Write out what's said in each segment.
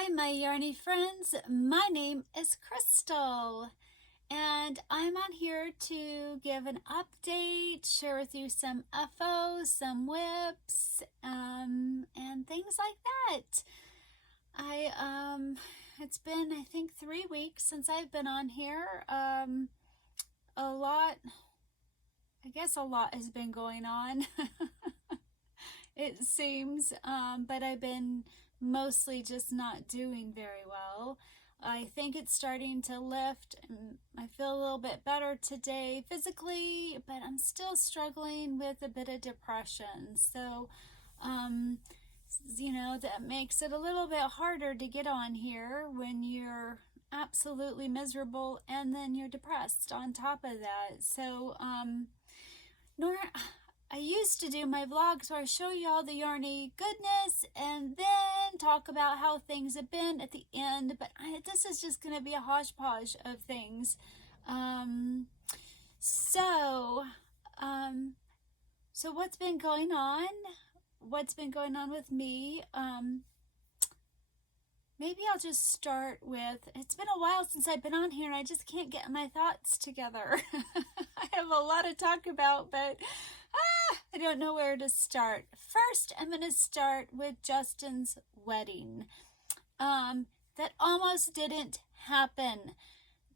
Hi, my yarny friends. My name is Crystal, and I'm on here to give an update, share with you some FOs, some WIPS, and things like that. It's been, I think, 3 weeks since I've been on here. I guess a lot has been going on. It seems, but I've been mostly just not doing very well. I think it's starting to lift, and I feel a little bit better today physically, but I'm still struggling with a bit of depression. So, that makes it a little bit harder to get on here when you're absolutely miserable and then you're depressed on top of that. So, I used to do my vlogs where I show you all the yarny goodness and then talk about how things have been at the end, but this is just going to be a hodgepodge of things. So what's been going on? What's been going on with me? Maybe I'll just start with, it's been a while since I've been on here and I just can't get my thoughts together. I have a lot to talk about, but I don't know where to start. First, I'm going to start with Justin's wedding. That almost didn't happen.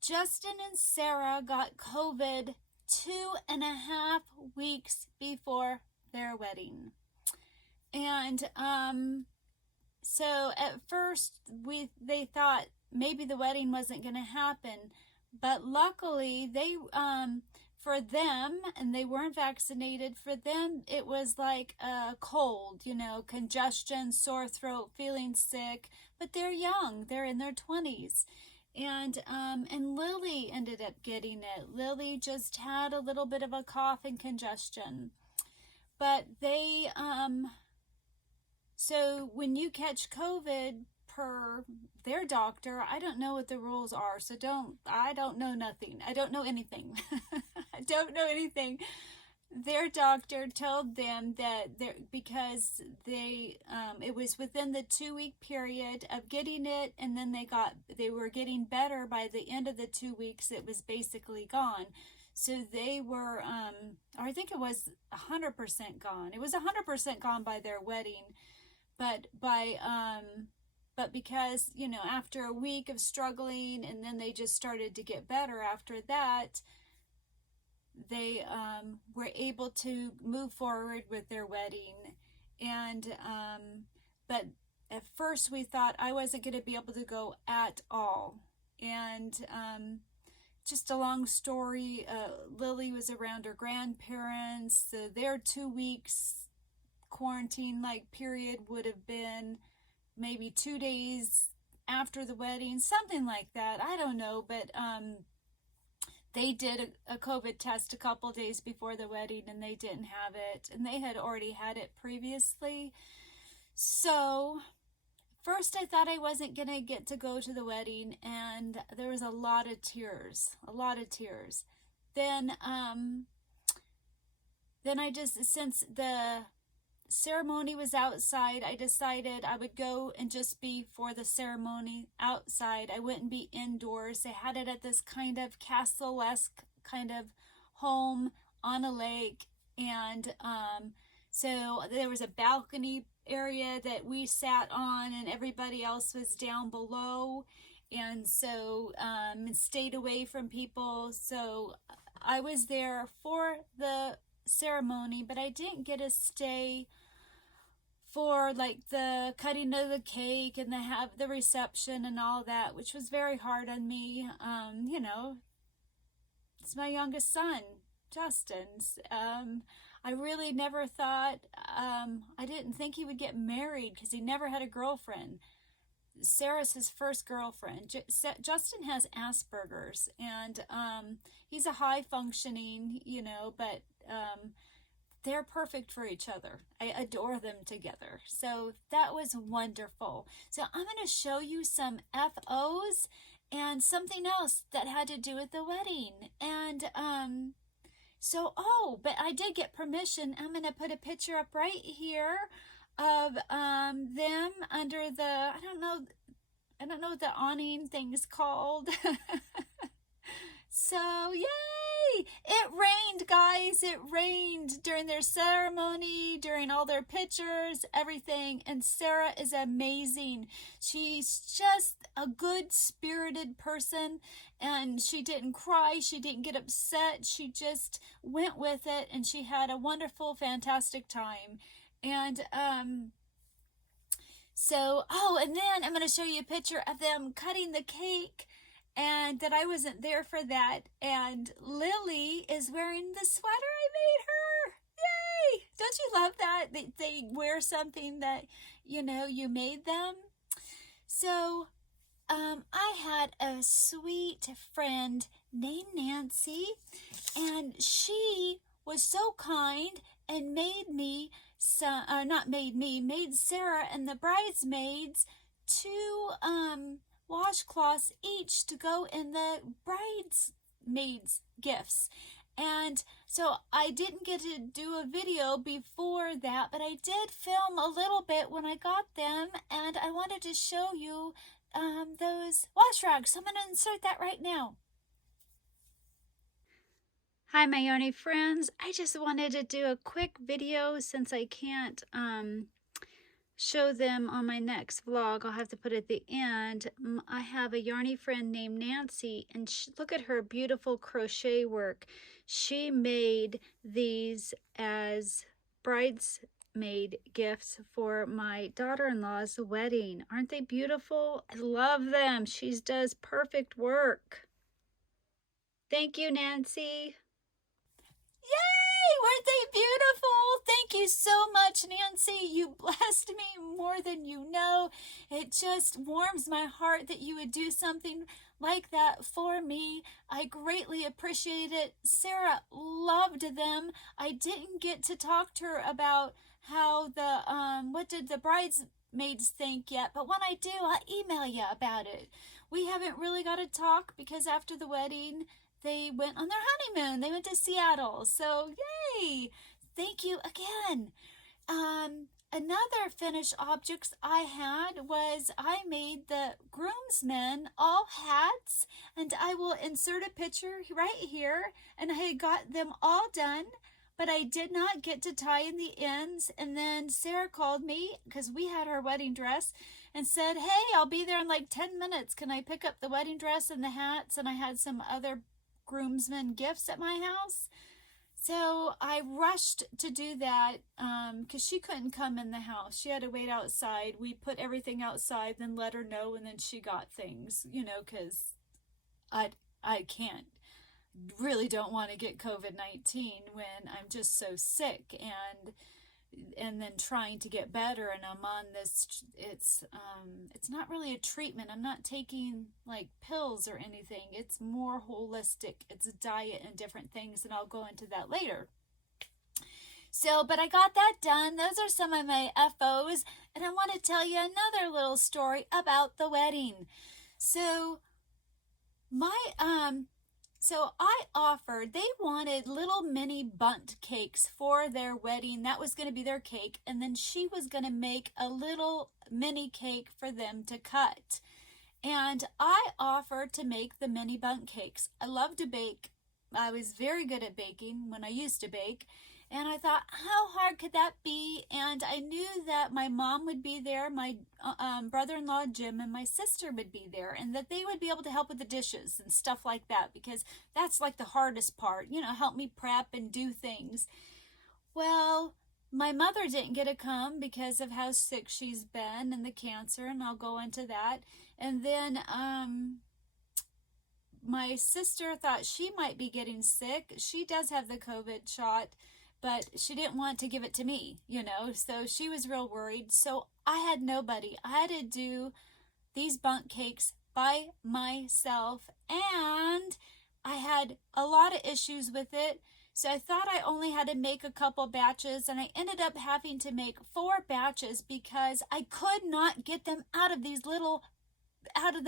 Justin and Sarah got COVID 2.5 weeks before their wedding. And so at first they thought maybe the wedding wasn't going to happen, but luckily they for them, and they weren't vaccinated, for them it was like a cold, congestion, sore throat, feeling sick, but they're young, they're in their 20s. And Lily ended up getting it. Lily just had a little bit of a cough and congestion. But they so when you catch COVID per their doctor, I don't know what the rules are, so I don't know nothing. I don't know anything. I don't know anything. Their doctor told them that because it was within the 2-week period of getting it, and then they were getting better by the end of the 2 weeks. It was basically gone. So they were, or I think it was 100% gone. It was 100% gone by their wedding, but because, after a week of struggling, and then they just started to get better after that, they were able to move forward with their wedding. And but at first we thought I wasn't going to be able to go at all. And just a long story, Lily was around her grandparents, so their 2 weeks quarantine period would have been maybe 2 days after the wedding, something like that. I don't know, but they did a COVID test a couple days before the wedding, and they didn't have it, and they had already had it previously. So first I thought I wasn't gonna get to go to the wedding, and there was a lot of tears. Then I just, since the ceremony was outside, I decided I would go and just be for the ceremony outside. I wouldn't be indoors. They had it at this kind of castle-esque kind of home on a lake, and so there was a balcony area that we sat on, and everybody else was down below, and so stayed away from people. So I was there for the ceremony, but I didn't get to stay for the cutting of the cake and the reception and all that, which was very hard on me. It's my youngest son, Justin's. I really never thought, I didn't think he would get married because he never had a girlfriend. Sarah's his first girlfriend. Justin has Asperger's, and he's a high functioning, but they're perfect for each other. I adore them together. So that was wonderful. So I'm going to show you some FOs and something else that had to do with the wedding. And but I did get permission. I'm going to put a picture up right here of them under the, I don't know, I don't know what the awning thing's called. So, yay! It rained, guys. It rained during their ceremony, during all their pictures, everything. And Sarah is amazing. She's just a good-spirited person, and she didn't cry. She didn't get upset. She just went with it, and she had a wonderful, fantastic time. And, and then I'm going to show you a picture of them cutting the cake, and that I wasn't there for that. And Lily is wearing the sweater I made her. Yay! Don't you love that? They wear something that, you made them. So, I had a sweet friend named Nancy, and she was so kind and made Sarah and the bridesmaids 2 washcloths each to go in the bridesmaids' gifts. And so I didn't get to do a video before that, but I did film a little bit when I got them, and I wanted to show you those wash rags. So I'm going to insert that right now. Hi, my yarny friends. I just wanted to do a quick video since I can't show them on my next vlog. I'll have to put it at the end. I have a yarny friend named Nancy, and look at her beautiful crochet work. She made these as bridesmaid gifts for my daughter-in-law's wedding. Aren't they beautiful? I love them. She does perfect work. Thank you, Nancy. Yay! Weren't they beautiful? Thank you so much, Nancy. You blessed me more than you know. It just warms my heart that you would do something like that for me. I greatly appreciate it. Sarah loved them. I didn't get to talk to her about how what did the bridesmaids think yet, but when I do, I'll email you about it. We haven't really got to talk because after the wedding, they went on their honeymoon. They went to Seattle. So, yay! Thank you again. Another finished objects I had was I made the groomsmen all hats, and I will insert a picture right here, and I had got them all done, but I did not get to tie in the ends. And then Sarah called me because we had our wedding dress and said, hey, I'll be there in like 10 minutes. Can I pick up the wedding dress and the hats? And I had some other groomsmen gifts at my house. So I rushed to do that because she couldn't come in the house. She had to wait outside. We put everything outside, then let her know, and then she got things, because I don't want to get COVID-19 when I'm just so sick and then trying to get better, and I'm on this, it's not really a treatment. I'm not taking like pills or anything. It's more holistic. It's a diet and different things, and I'll go into that later. So, but I got that done. Those are some of my FOs, and I want to tell you another little story about the wedding. So, they wanted little mini bundt cakes for their wedding. That was going to be their cake. And then she was going to make a little mini cake for them to cut. And I offered to make the mini bundt cakes. I love to bake. I was very good at baking when I used to bake. And I thought, how hard could that be? And I knew that my mom would be there, my brother-in-law Jim, and my sister would be there, and that they would be able to help with the dishes and stuff like that, because that's like the hardest part, help me prep and do things. Well, my mother didn't get to come because of how sick she's been and the cancer, and I'll go into that. And then my sister thought she might be getting sick. She does have the COVID shot, but she didn't want to give it to me, so she was real worried. So I had nobody. I had to do these bundt cakes by myself, and I had a lot of issues with it. So I thought I only had to make a couple batches, and I ended up having to make 4 batches because I could not get them out of the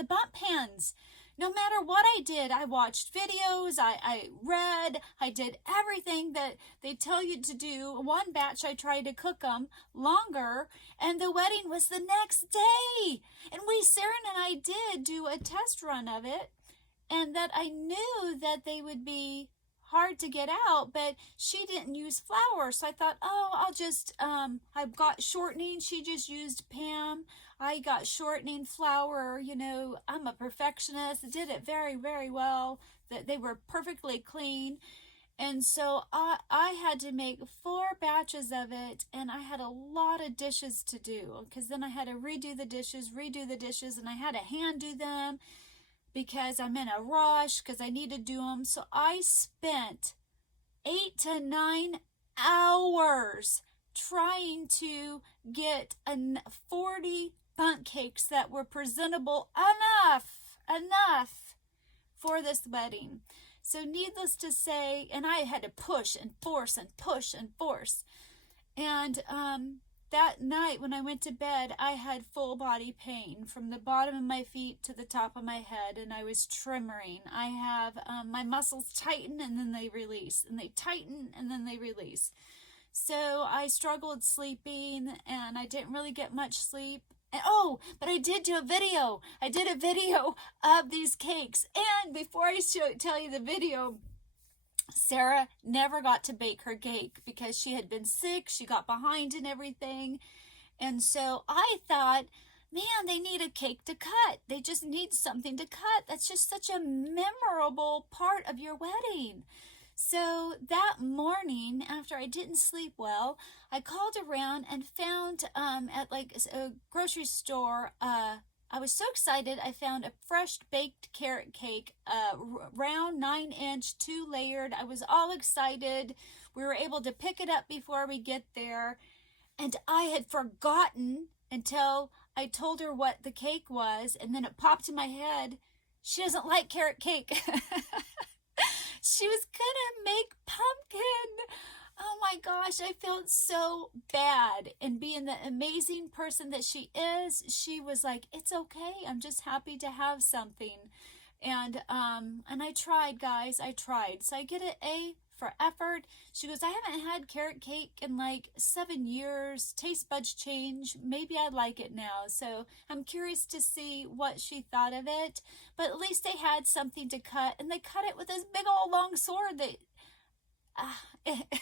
bundt pans. no matter what I did, I watched videos, I read, I did everything that they tell you to do. One batch I tried to cook them longer, and the wedding was the next day. And Sarah and I did do a test run of it, and that I knew that they would be hard to get out, but she didn't use flour. So I thought, oh, I'll just, I've got shortening. She just used Pam. I got shortening flour. You know, I'm a perfectionist. I did it very, very well. That they were perfectly clean. And so I had to make 4 batches of it, and I had a lot of dishes to do, because then I had to redo the dishes, and I had to hand do them because I'm in a rush because I need to do them. So I spent 8 to 9 hours trying to get 40 bundt cakes that were presentable enough for this wedding. So needless to say, and I had to push and force and push and force. And that night when I went to bed, I had full body pain from the bottom of my feet to the top of my head, and I was tremoring. I have my muscles tighten and then they release, and they tighten and then they release. So I struggled sleeping, and I didn't really get much sleep. And, oh, but I did do a video. I did a video of these cakes. And before I tell you the video, Sarah never got to bake her cake because she had been sick. She got behind and everything. And so I thought, man, they need a cake to cut. They just need something to cut. That's just such a memorable part of your wedding. So that morning, after I didn't sleep well, I called around and found at like a grocery store, I was so excited. I found a fresh baked carrot cake, round 9-inch, 2-layered. I was all excited. We were able to pick it up before we get there. And I had forgotten until I told her what the cake was. And then it popped in my head. She doesn't like carrot cake. She was gonna make pumpkin. Oh my gosh, I felt so bad. And being the amazing person that she is, she was like, it's okay. I'm just happy to have something. And I tried, guys. I tried. So I get an A for effort. She goes, I haven't had carrot cake in like 7 years. Taste buds change. Maybe I like it now. So I'm curious to see what she thought of it. But at least they had something to cut. And they cut it with this big old long sword that...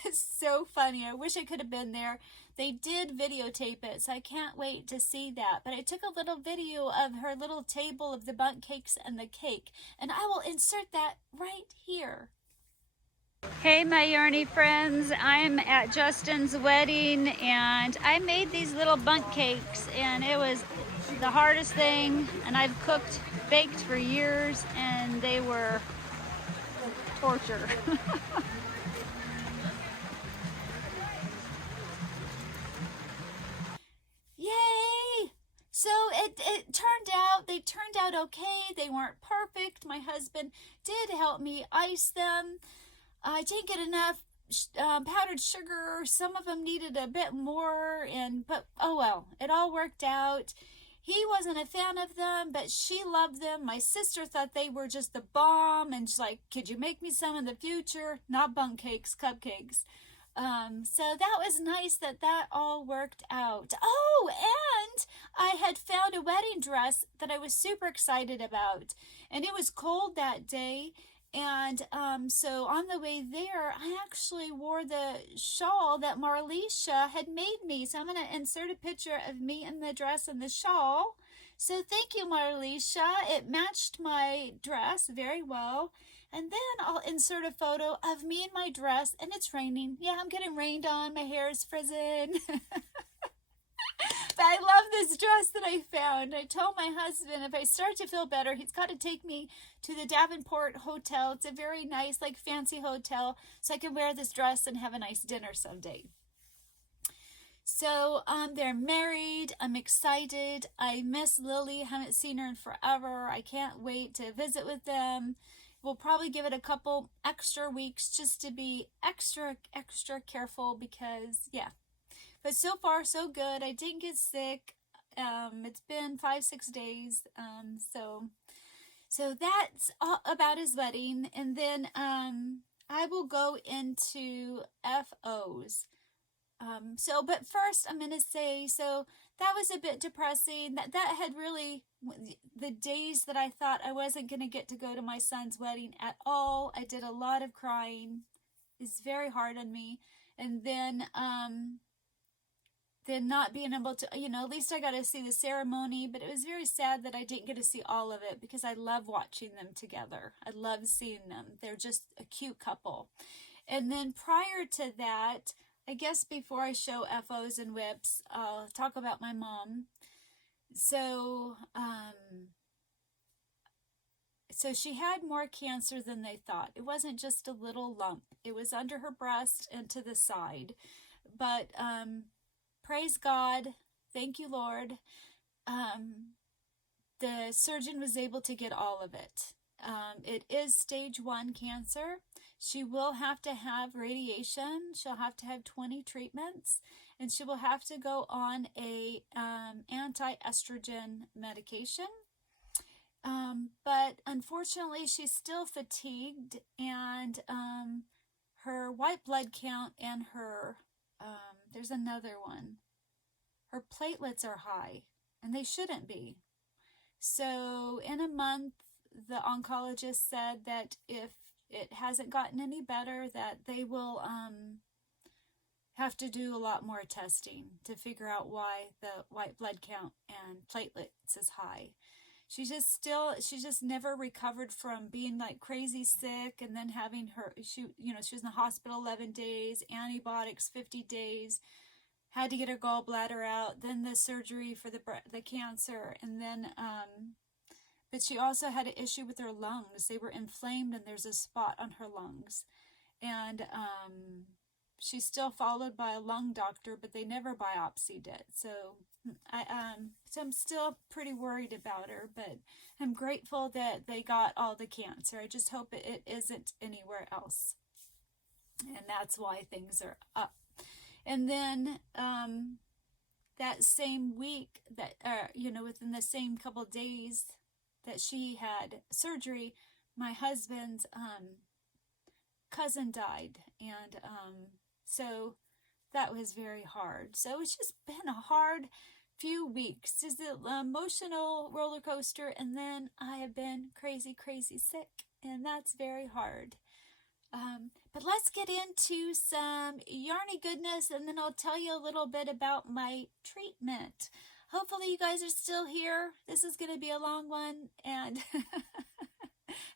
it's so funny. I wish I could have been there. They did videotape it, so I can't wait to see that. But I took a little video of her little table of the bundt cakes and the cake, and I will insert that right here. Hey, my yarny friends. I'm at Justin's wedding, and I made these little bundt cakes, and it was the hardest thing, and I've baked for years, and they were torture. Yay! So they turned out okay. They weren't perfect. My husband did help me ice them. I didn't get enough powdered sugar. Some of them needed a bit more, but oh well, it all worked out. He wasn't a fan of them, but she loved them. My sister thought they were just the bomb, and she's like, could you make me some in the future? Not bundt cakes, cupcakes. So that was nice that all worked out. Oh, and I had found a wedding dress that I was super excited about, and it was cold that day. And so on the way there, I actually wore the shawl that Marlisha had made me. So I'm going to insert a picture of me in the dress and the shawl. So thank you, Marlisha. It matched my dress very well. And then I'll insert a photo of me in my dress, and it's raining. Yeah, I'm getting rained on. My hair is frozen. But I love this dress that I found. I told my husband if I start to feel better, he's got to take me to the Davenport Hotel. It's a very nice, like, fancy hotel, so I can wear this dress and have a nice dinner someday. So they're married. I'm excited. I miss Lily. Haven't seen her in forever. I can't wait to visit with them. We'll probably give it a couple extra weeks just to be extra careful because, yeah. But so far, so good. I didn't get sick. It's been 5-6 days. So that's all about his wedding. And then I will go into FOs. But first I'm going to say, so that was a bit depressing. That had really, the days that I thought I wasn't going to get to go to my son's wedding at all, I did a lot of crying. It's very hard on me. And then not being able to, at least I got to see the ceremony, but it was very sad that I didn't get to see all of it because I love watching them together. I love seeing them. They're just a cute couple. And then prior to that, I guess before I show FOs and WIPS, I'll talk about my mom. So she had more cancer than they thought. It wasn't just a little lump. It was under her breast and to the side. But praise God. Thank you, Lord. The surgeon was able to get all of it. It is stage 1 cancer. She will have to have radiation. She'll have to have 20 treatments, and she will have to go on a anti-estrogen medication. But unfortunately, she's still fatigued, and her white blood count and her, there's another one, her platelets are high, and they shouldn't be. So in a month, the oncologist said that if it hasn't gotten any better, that they will have to do a lot more testing to figure out why the white blood count and platelets is high. She's just never recovered from being like crazy sick, and then having she was in the hospital 11 days, antibiotics 50 days, had to get her gallbladder out, then the surgery for the cancer, and then but she also had an issue with her lungs. They were inflamed, and there's a spot on her lungs. And she's still followed by a lung doctor, but they never biopsied it. So I'm still pretty worried about her, but I'm grateful that they got all the cancer. I just hope it isn't anywhere else. And that's why things are up. And then that same week, within the same couple days that she had surgery, my husband's cousin died, and so that was very hard. So it's just been a hard few weeks. It's an emotional roller coaster, and then I have been crazy sick, and that's very hard. But let's get into some yarny goodness, and then I'll tell you a little bit about my treatment. Hopefully you guys are still here. This is going to be a long one, and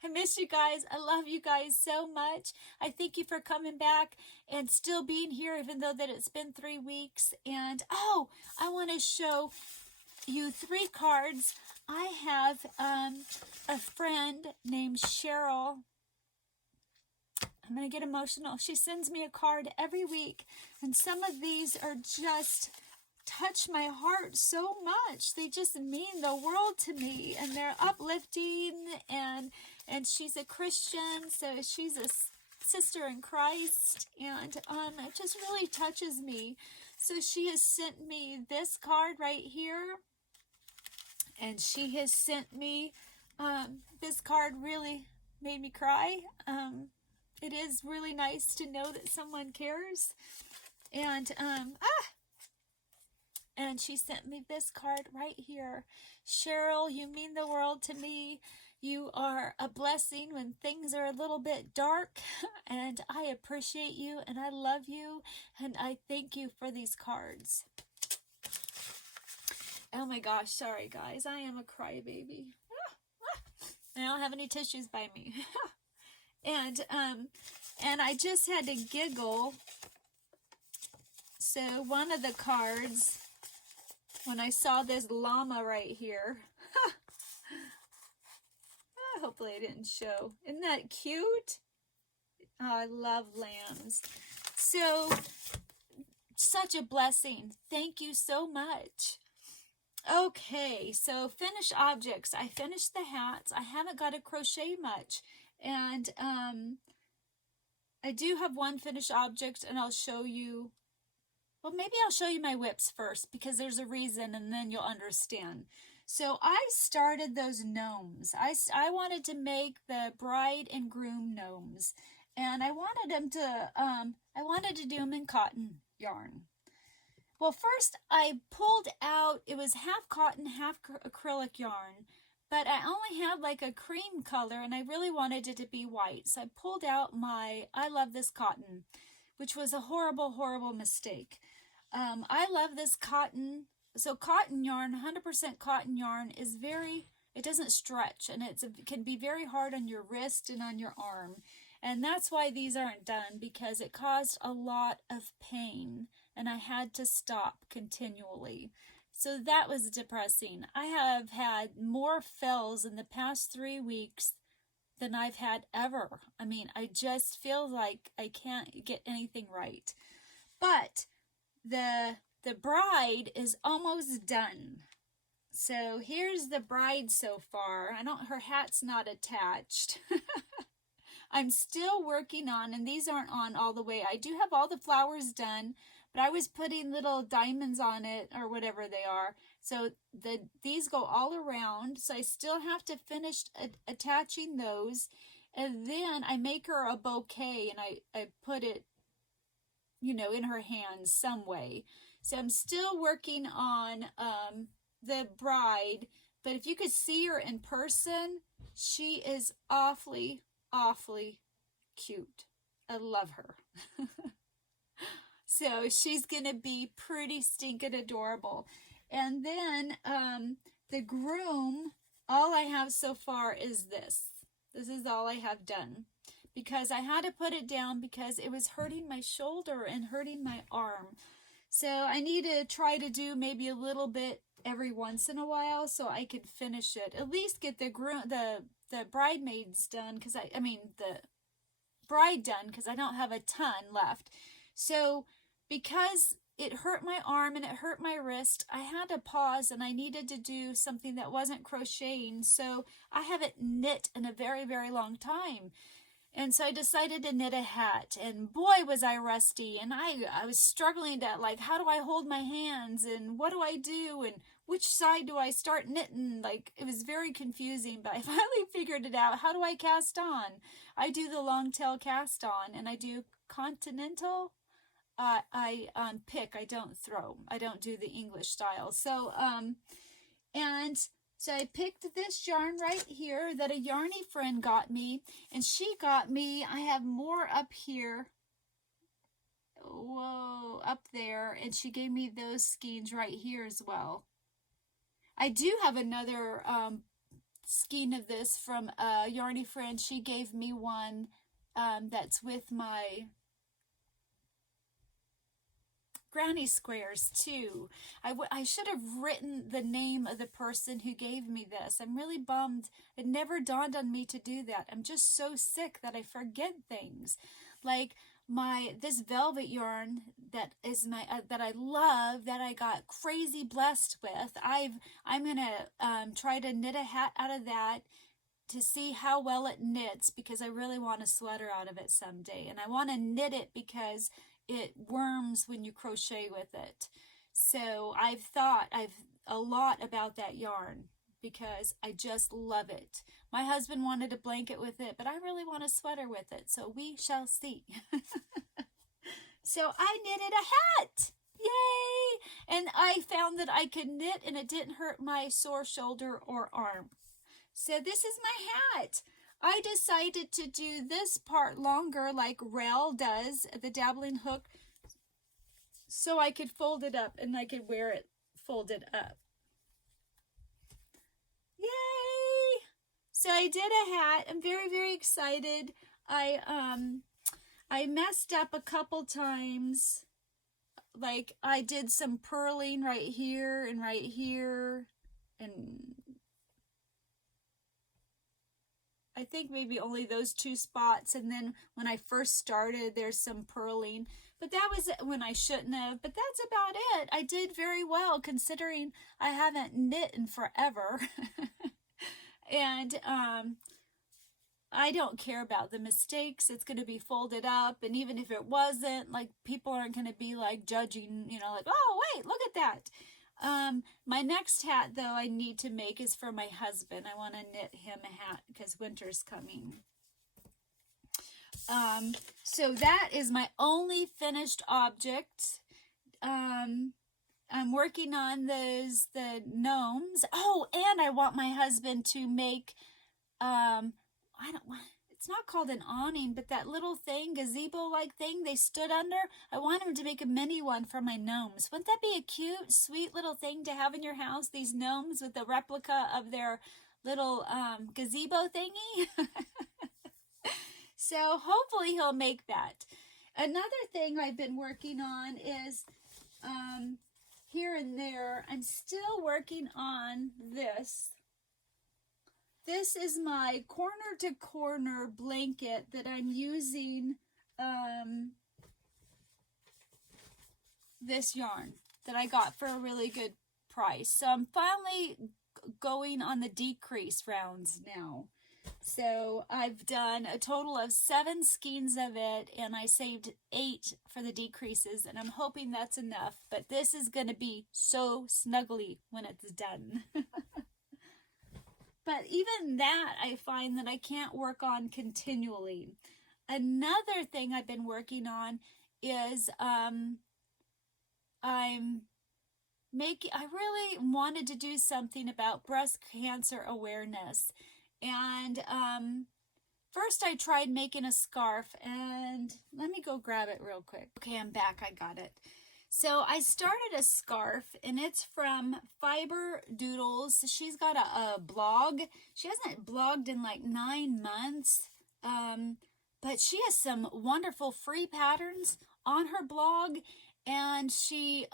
I miss you guys. I love you guys so much. I thank you for coming back and still being here, even though that it's been 3 weeks. And I want to show you 3 cards. I have a friend named Cheryl. I'm going to get emotional. She sends me a card every week, and some of these are just touch my heart so much. They just mean the world to me, and they're uplifting, and she's a Christian, so she's a sister in Christ, and it just really touches me. So she has sent me this card right here, and she has sent me this card. Really made me cry. It is really nice to know that someone cares. And and she sent me this card right here. Cheryl, you mean the world to me. You are a blessing when things are a little bit dark, and I appreciate you, and I love you, and I thank you for these cards. Oh my gosh, sorry guys, I am a crybaby. I don't have any tissues by me. And I just had to giggle. So one of the cards, when I saw this llama right here, hopefully I didn't show. Isn't that cute? Oh, I love lambs. So, such a blessing. Thank you so much. Okay, so finished objects. I finished the hats. I haven't got to crochet much. And I do have one finished object, and I'll show you. Well, maybe I'll show you my WIPS first, because there's a reason, and then you'll understand. So I started those gnomes. I wanted to make the bride and groom gnomes, and I wanted to do them in cotton yarn. Well, first I pulled out, it was half cotton, half acrylic yarn, but I only had like a cream color and I really wanted it to be white. So I pulled out my I Love This Cotton, which was a horrible, horrible mistake. I love this cotton. So cotton yarn, 100% cotton yarn is it doesn't stretch, and it can be very hard on your wrist and on your arm. And that's why these aren't done, because it caused a lot of pain and I had to stop continually. So that was depressing. I have had more fills in the past 3 weeks than I've had ever. I mean, I just feel like I can't get anything right. But the bride is almost done. So here's the bride so far. Her hat's not attached. I'm still working on, and these aren't on all the way. I do have all the flowers done, but I was putting little diamonds on it, or whatever they are. So these go all around. So I still have to finish attaching those. And then I make her a bouquet, and I put it, you know, in her hands some way. So I'm still working on the bride. But if you could see her in person, she is awfully, awfully cute. I love her. So she's going to be pretty stinking adorable. And then the groom, all I have so far is this. This is all I have done. Because I had to put it down because it was hurting my shoulder and hurting my arm. So I need to try to do maybe a little bit every once in a while so I could finish it. At least get the bridesmaids done, because the bride done, because I don't have a ton left. So because it hurt my arm and it hurt my wrist, I had to pause and I needed to do something that wasn't crocheting. So I haven't knit in a very, very long time. And so I decided to knit a hat, and boy was I rusty, and I was struggling to, like, how do I hold my hands, and what do I do, and which side do I start knitting? Like, it was very confusing, but I finally figured it out. How do I cast on? I do the long tail cast on, and I do continental. I pick, I don't throw. I don't do the English style. So, So I picked this yarn right here that a yarny friend got me, and she got me, I have more up here, whoa, up there, and she gave me those skeins right here as well. I do have another skein of this from a yarny friend. She gave me one that's with my granny squares too. I should have written the name of the person who gave me this. I'm really bummed. It never dawned on me to do that. I'm just so sick that I forget things. Like this velvet yarn that is that I love, that I got crazy blessed with. I'm gonna try to knit a hat out of that to see how well it knits, because I really want a sweater out of it someday. And I want to knit it because it worms when you crochet with it. So I've thought a lot about that yarn because I just love it. My husband wanted a blanket with it, but I really want a sweater with it. So we shall see. So I knitted a hat. Yay! And I found that I could knit and it didn't hurt my sore shoulder or arm. So this is my hat. I decided to do this part longer like Rel does, the dabbling hook, so I could fold it up and I could wear it folded up. Yay! So I did a hat. I'm very, very excited. I messed up a couple times. Like I did some purling right here, and I think maybe only those two spots, and then when I first started there's some purling, but that was when I shouldn't have. But that's about it. I did very well considering I haven't knit in forever. And I don't care about the mistakes. It's going to be folded up, and even if it wasn't, like, people aren't going to be like judging, you know, like, oh wait, look at that. My next hat, though, I need to make is for my husband. I want to knit him a hat because winter's coming. So that is my only finished object. I'm working on the gnomes. Oh, and I want my husband to make, it's not called an awning, but that little thing, gazebo-like thing they stood under. I want him to make a mini one for my gnomes. Wouldn't that be a cute, sweet little thing to have in your house? These gnomes with a replica of their little gazebo thingy. So hopefully he'll make that. Another thing I've been working on is here and there. I'm still working on this. This is my corner to corner blanket that I'm using this yarn that I got for a really good price. So I'm finally going on the decrease rounds now. So I've done a total of 7 skeins of it, and I saved 8 for the decreases, and I'm hoping that's enough. But this is going to be so snuggly when it's done. But even that, I find that I can't work on continually. Another thing I've been working on is I really wanted to do something about breast cancer awareness. And first I tried making a scarf, and let me go grab it real quick. Okay, I'm back. I got it. So I started a scarf, and it's from Fiber Doodles. She's got a blog. She hasn't blogged in like 9 months, but she has some wonderful free patterns on her blog, and she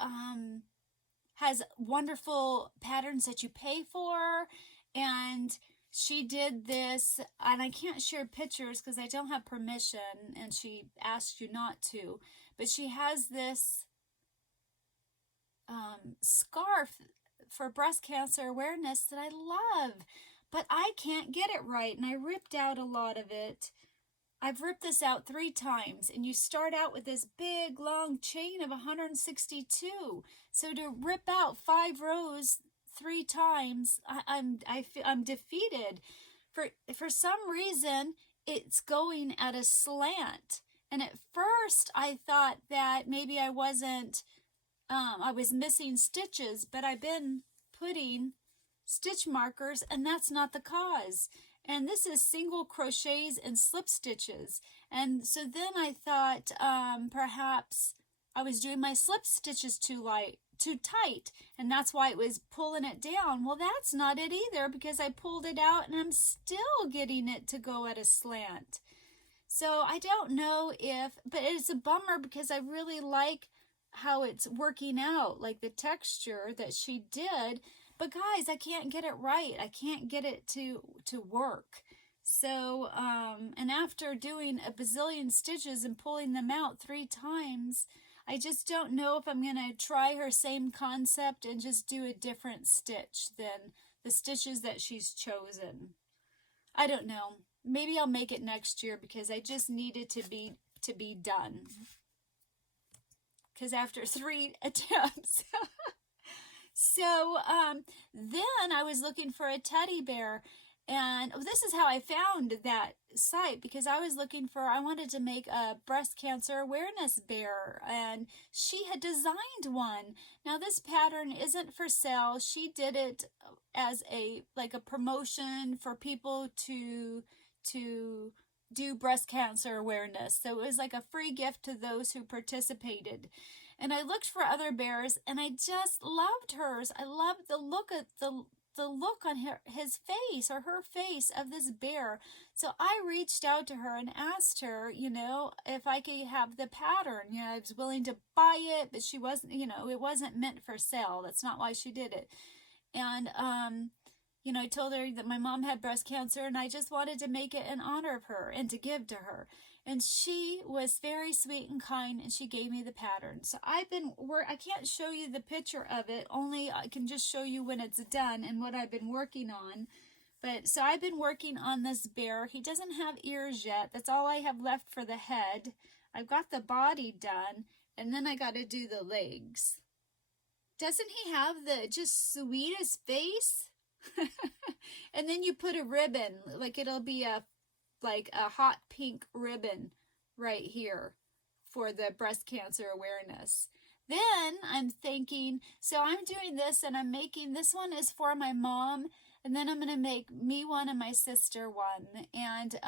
has wonderful patterns that you pay for, and she did this, and I can't share pictures because I don't have permission, and she asked you not to, but she has this scarf for breast cancer awareness that I love, but I can't get it right, and I ripped out a lot of it. I've ripped this out 3 times, and you start out with this big long chain of 162. So to rip out 5 rows 3 times, I'm defeated. For some reason, it's going at a slant, and at first I thought that maybe I was missing stitches, but I've been putting stitch markers, and that's not the cause. And this is single crochets and slip stitches. And so then I thought perhaps I was doing my slip stitches too tight, and that's why it was pulling it down. Well, that's not it either, because I pulled it out and I'm still getting it to go at a slant. So I don't know but it's a bummer because I really like how it's working out, like the texture that she did. But guys, I can't get it right. I can't get it to work. So, and after doing a bazillion stitches and pulling them out 3 times, I just don't know if I'm going to try her same concept and just do a different stitch than the stitches that she's chosen. I don't know. Maybe I'll make it next year because I just need it to be done. Because after 3 attempts. So then I was looking for a teddy bear, and this is how I found that site, because I wanted to make a breast cancer awareness bear, and she had designed one. Now this pattern isn't for sale. She did it as a promotion for people to do breast cancer awareness. So it was like a free gift to those who participated. And I looked for other bears, and I just loved hers. I loved the look on his face, or her face, of this bear. So I reached out to her and asked her, if I could have the pattern. I was willing to buy it, but she wasn't, it wasn't meant for sale. That's not why she did it. And I told her that my mom had breast cancer, and I just wanted to make it in honor of her and to give to her. And she was very sweet and kind, and she gave me the pattern. So I can't show you the picture of it, only I can just show you when it's done and what I've been working on. So I've been working on this bear. He doesn't have ears yet. That's all I have left for the head. I've got the body done, and then I got to do the legs. Doesn't he have the just sweetest face? And then you put a ribbon, like it'll be a hot pink ribbon right here for the breast cancer awareness. Then I'm thinking, so I'm doing this and I'm making, this one is for my mom, and then I'm going to make me one and my sister one. And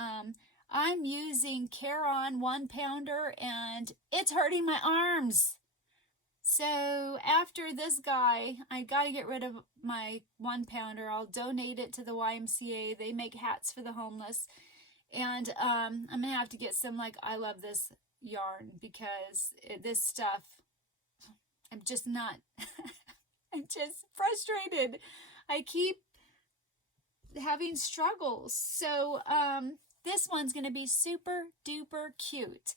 I'm using Caron 1-pounder and it's hurting my arms. So after this guy, I got to get rid of my 1-pounder. I'll donate it to the YMCA. They make hats for the homeless. And I'm going to have to get some, like, I love this yarn, because this stuff, I'm just not, I'm just frustrated. I keep having struggles. So this one's going to be super duper cute.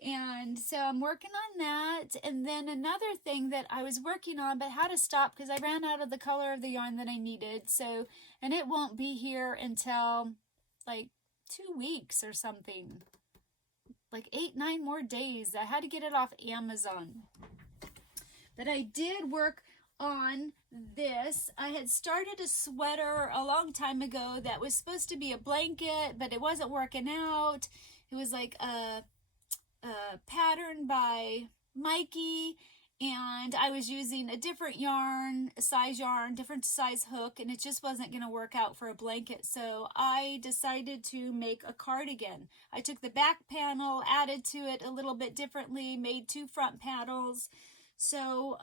And so I'm working on that. And then another thing that I was working on but had to stop because I ran out of the color of the yarn that I needed. So, and it won't be here until like 2 weeks or something. Like 8-9 more days. I had to get it off Amazon. But I did work on this. I had started a sweater a long time ago that was supposed to be a blanket, but it wasn't working out. It was like a pattern by Mikey, and I was using a different yarn, different size hook, and it just wasn't going to work out for a blanket. So I decided to make a cardigan. I took the back panel, added to it a little bit differently, made 2 front panels. So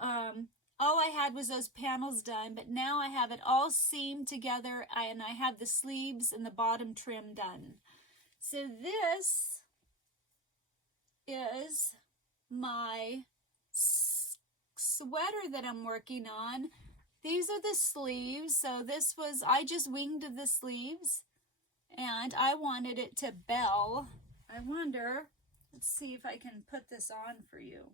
all I had was those panels done, but now I have it all seamed together, and I have the sleeves and the bottom trim done. So this is my sweater that I'm working on. These are the sleeves. So this was, I just winged the sleeves, and I wanted it to bell. I wonder, let's see if I can put this on for you.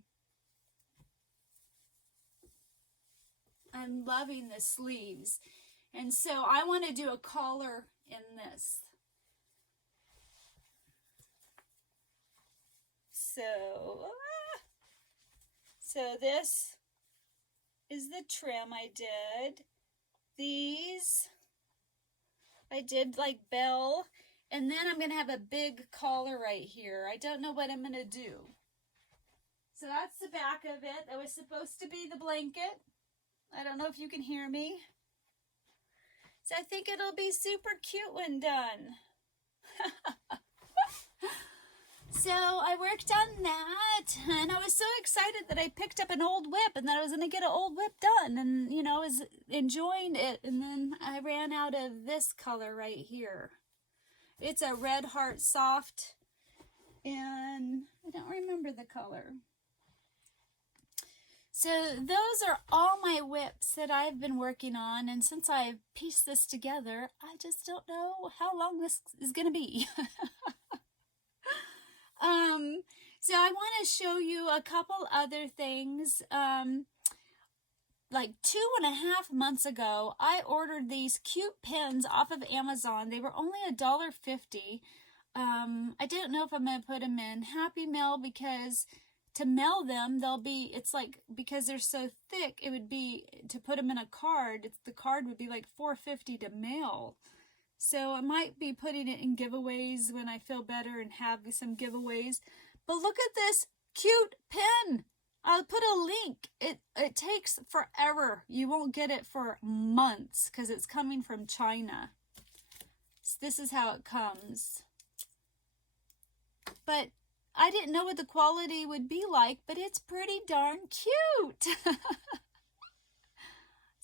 I'm loving the sleeves. And so I want to do a collar in this. So this is the trim I did. These I did like bell, and then I'm going to have a big collar right here. I don't know what I'm going to do. So that's the back of it. That was supposed to be the blanket. I don't know if you can hear me. So I think it'll be super cute when done. So I worked on that, and I was so excited that I picked up an old WIP and that I was going to get an old WIP done, and you know, I was enjoying it. And then I ran out of this color right here. It's a Red Heart Soft, and I don't remember the color. So those are all my WIPs that I've been working on, and since I've pieced this together, I just don't know how long this is going to be. So I want to show you a couple other things. Like 2.5 months ago, I ordered these cute pins off of Amazon. They were only $1.50. I didn't know if I'm going to put them in Happy Mail, because to mail them, it's like, because they're so thick, it would be, to put them in a card, the card would be like $4.50 to mail. So I might be putting it in giveaways when I feel better and have some giveaways. But look at this cute pin. I'll put a link. It takes forever. You won't get it for months because it's coming from China. So this is how it comes. But I didn't know what the quality would be like, but it's pretty darn cute.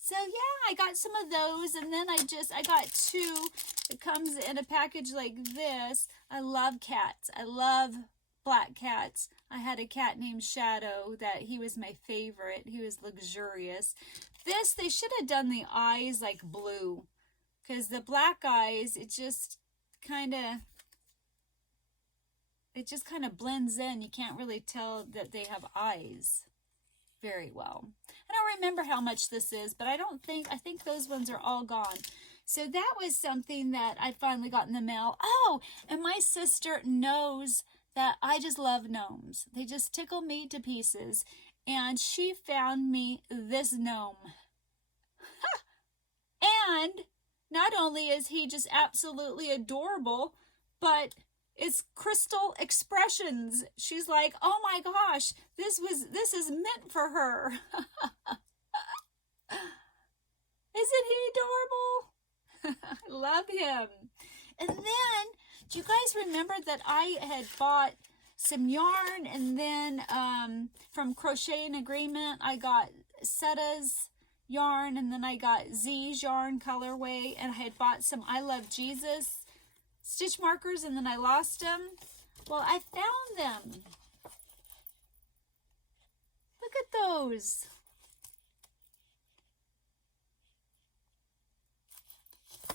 So yeah, I got some of those, and then I got 2. It comes in a package like this. I love cats. I love black cats. I had a cat named Shadow that he was my favorite. He was luxurious. This, they should have done the eyes like blue, because the black eyes, it just kind of blends in. You can't really tell that they have eyes very well. I don't remember how much this is, but I think those ones are all gone. So that was something that I finally got in the mail. Oh, and my sister knows that I just love gnomes. They just tickle me to pieces. and she found me this gnome. And not only is he just absolutely adorable, but it's crystal expressions. She's like, oh my gosh, this is meant for her. Isn't he adorable? I love him. And then, do you guys remember that I had bought some yarn, and then from Crochet in Agreement, I got Setta's yarn, and then I got Z's yarn colorway, and I had bought some I Love Jesus stitch markers, and then I lost them. Well, I found them. Look at those.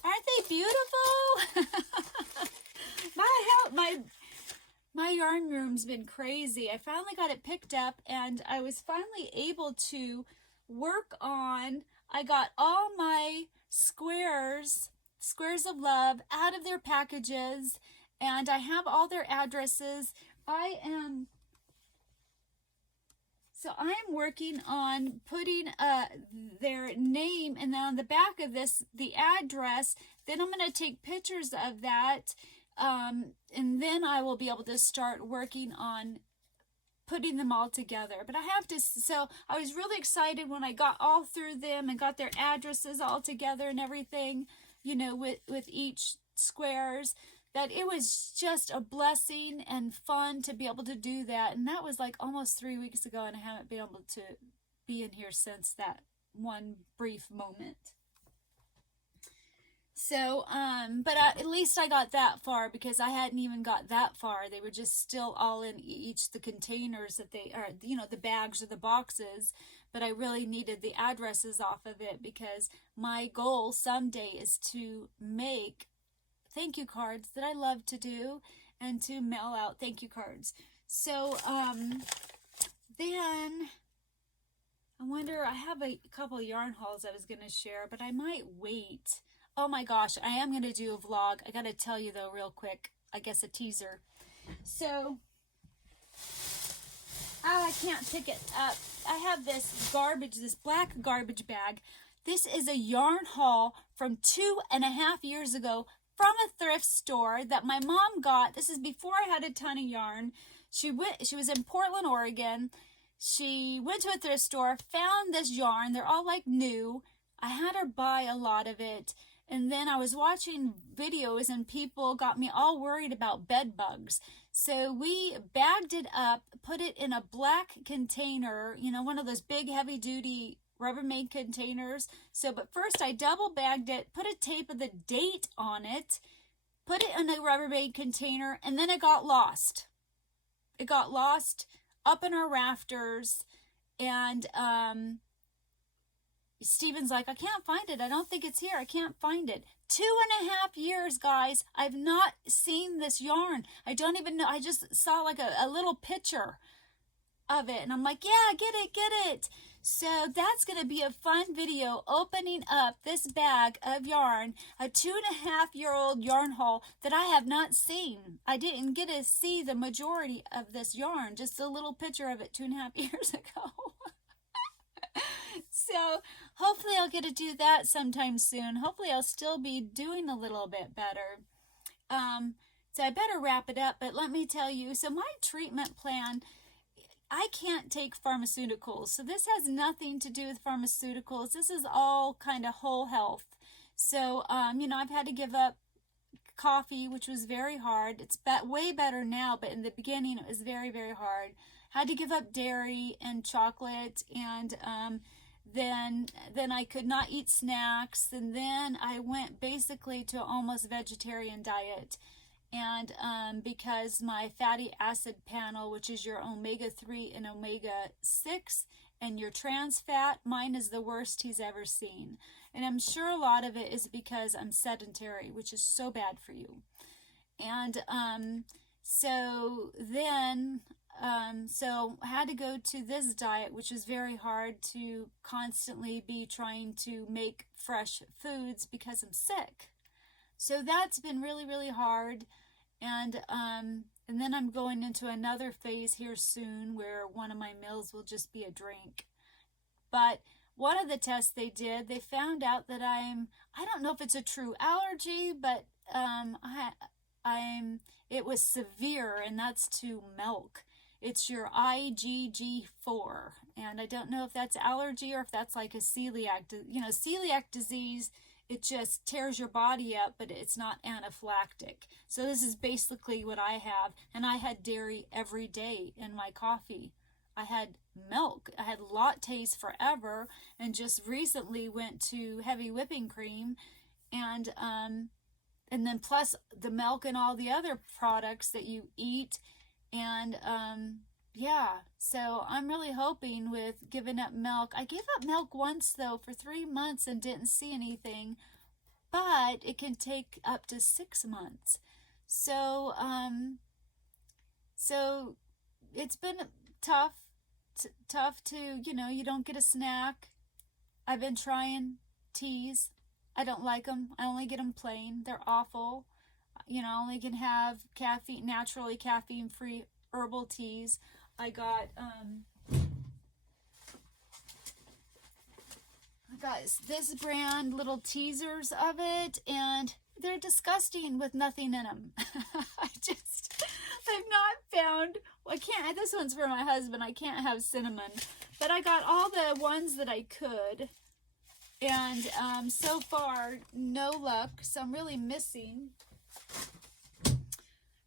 Aren't they beautiful? My yarn room's been crazy. I finally got it picked up, and I was finally able to work on, I got all my squares of love out of their packages, and I have all their addresses. I am working on putting their name, and then on the back of this, the address. Then I'm going to take pictures of that, and then I will be able to start working on putting them all together. But I have to, so I was really excited when I got all through them and got their addresses all together and everything, you know, with each squares, that it was just a blessing and fun to be able to do that. And that was like almost 3 weeks ago, and I haven't been able to be in here since that one brief moment. So, but at least I got that far, because I hadn't even got that far. They were just still all in each the containers that they are, you know, the bags or the boxes. But I really needed the addresses off of it, because my goal someday is to make thank you cards that I love to do, and to mail out thank you cards. So, then I wonder, I have a couple of yarn hauls I was going to share, but I might wait. Oh my gosh, I am going to do a vlog. I got to tell you though real quick, I guess a teaser. So, oh, I can't pick it up. I have this garbage, this black garbage bag. This is a yarn haul from 2.5 years ago from a thrift store that my mom got. This is before I had a ton of yarn. She was in Portland, Oregon. She went to a thrift store, found this yarn. They're all like new. I had her buy a lot of it. And then I was watching videos, and people got me all worried about bed bugs. So we bagged it up, put it in a black container, you know, one of those big heavy duty Rubbermaid containers. So, but first I double bagged it, put a tape of the date on it, put it in a Rubbermaid container, and then it got lost. It got lost up in our rafters, and Steven's like, I can't find it. I don't think it's here. I can't find it. 2.5 years, guys. I've not seen this yarn. I don't even know. I just saw like a little picture of it, and I'm like, yeah, get it. So that's going to be a fun video, opening up this bag of yarn, a 2.5-year-old yarn haul that I have not seen. I didn't get to see the majority of this yarn, just a little picture of it 2.5 years ago. So hopefully I'll get to do that sometime soon. Hopefully I'll still be doing a little bit better. So I better wrap it up, but let me tell you, so my treatment plan, I can't take pharmaceuticals. So this has nothing to do with pharmaceuticals. This is all kind of whole health. So, you know, I've had to give up coffee, which was very hard. It's way better now, but in the beginning it was very, very hard. Had to give up dairy and chocolate, and then I could not eat snacks, and then I went basically to almost vegetarian diet. And because my fatty acid panel, which is your omega-3 and omega-6 and your trans fat, mine is the worst he's ever seen. And I'm sure a lot of it is because I'm sedentary, which is so bad for you. And so then so I had to go to this diet, which is very hard to constantly be trying to make fresh foods because I'm sick. So that's been really, really hard. And And then I'm going into another phase here soon where one of my meals will just be a drink. But one of the tests they did, they found out that I don't know if it's a true allergy, but it was severe, and that's to milk. It's your IgG4, and I don't know if that's allergy or if that's like a celiac, celiac disease. It just tears your body up, but it's not anaphylactic. So this is basically what I have, and I had dairy every day in my coffee. I had milk. I had lattes forever, and just recently went to heavy whipping cream, and then plus the milk and all the other products that you eat, and yeah. So I'm really hoping with giving up milk. I gave up milk once though for 3 months and didn't see anything, but it can take up to 6 months. So so it's been tough to, you don't get a snack. I've been trying teas. I don't like them. I only get them plain. They're awful. I only can have naturally caffeine-free herbal teas. I got this brand, little teasers of it, and they're disgusting with nothing in them. I've not found, this one's for my husband. I can't have cinnamon, but I got all the ones that I could, and so far, no luck. So I'm really missing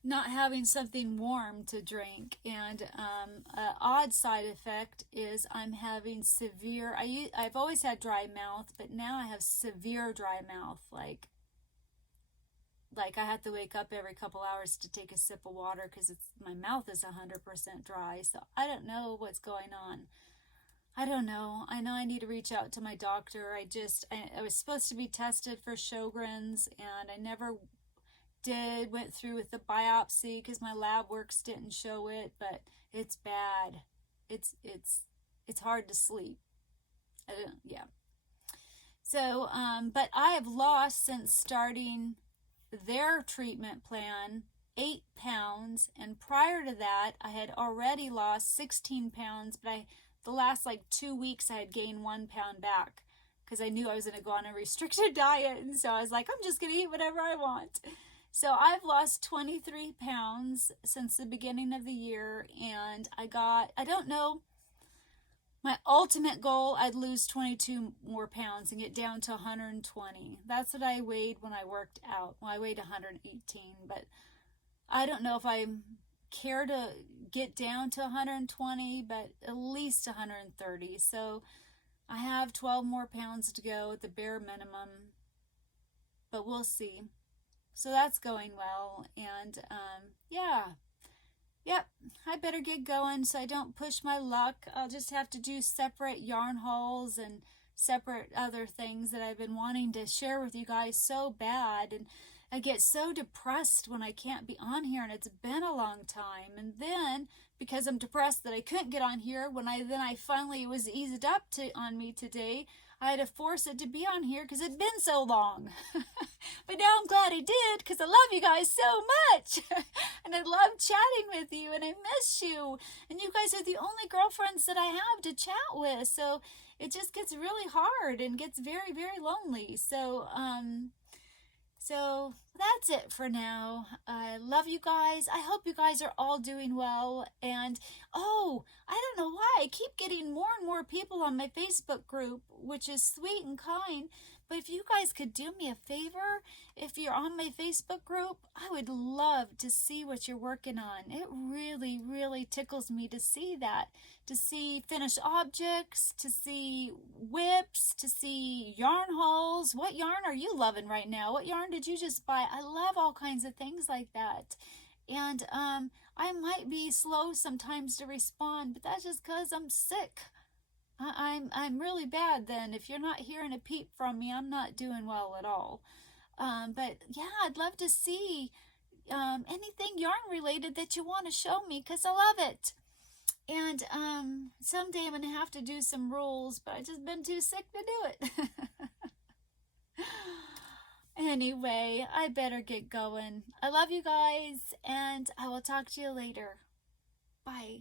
not having something warm to drink. And an odd side effect is I'm having severe, I've always had dry mouth, but now I have severe dry mouth. Like I have to wake up every couple hours to take a sip of water because my mouth is 100% dry. So I don't know what's going on. I don't know. I know I need to reach out to my doctor. I was supposed to be tested for Sjogren's, and I never went through with the biopsy because my lab works didn't show it, but it's bad. It's hard to sleep. Yeah. So, but I have lost since starting their treatment plan 8 pounds, and prior to that I had already lost 16 pounds, but the last 2 weeks I had gained 1 pound back because I knew I was going to go on a restricted diet, and so I was like, I'm just going to eat whatever I want. So I've lost 23 pounds since the beginning of the year, and I don't know, my ultimate goal, I'd lose 22 more pounds and get down to 120. That's what I weighed when I worked out. Well, I weighed 118, but I don't know if I care to get down to 120, but at least 130. So I have 12 more pounds to go at the bare minimum, but we'll see. So that's going well, and yeah. Yep, I better get going so I don't push my luck. I'll just have to do separate yarn hauls and separate other things that I've been wanting to share with you guys so bad. And I get so depressed when I can't be on here, and it's been a long time. And then, because I'm depressed that I couldn't get on here, when I finally, it was eased up on me today, I had to force it to be on here because it'd been so long. But now I'm glad I did because I love you guys so much. And I love chatting with you, and I miss you. And you guys are the only girlfriends that I have to chat with. So it just gets really hard and gets very, very lonely. So that's it for now. I love you guys. I hope you guys are all doing well. And, I don't know why. I keep getting more and more people on my Facebook group, which is sweet and kind. But if you guys could do me a favor, if you're on my Facebook group, I would love to see what you're working on. It really, really tickles me to see that. To see finished objects, to see WIPS, to see yarn hauls. What yarn are you loving right now? What yarn did you just buy? I love all kinds of things like that. And I might be slow sometimes to respond, but that's just because I'm sick. I'm really bad then. If you're not hearing a peep from me, I'm not doing well at all. But yeah, I'd love to see anything yarn related that you want to show me because I love it. And someday I'm going to have to do some rules, but I've just been too sick to do it. Anyway, I better get going. I love you guys, and I will talk to you later. Bye.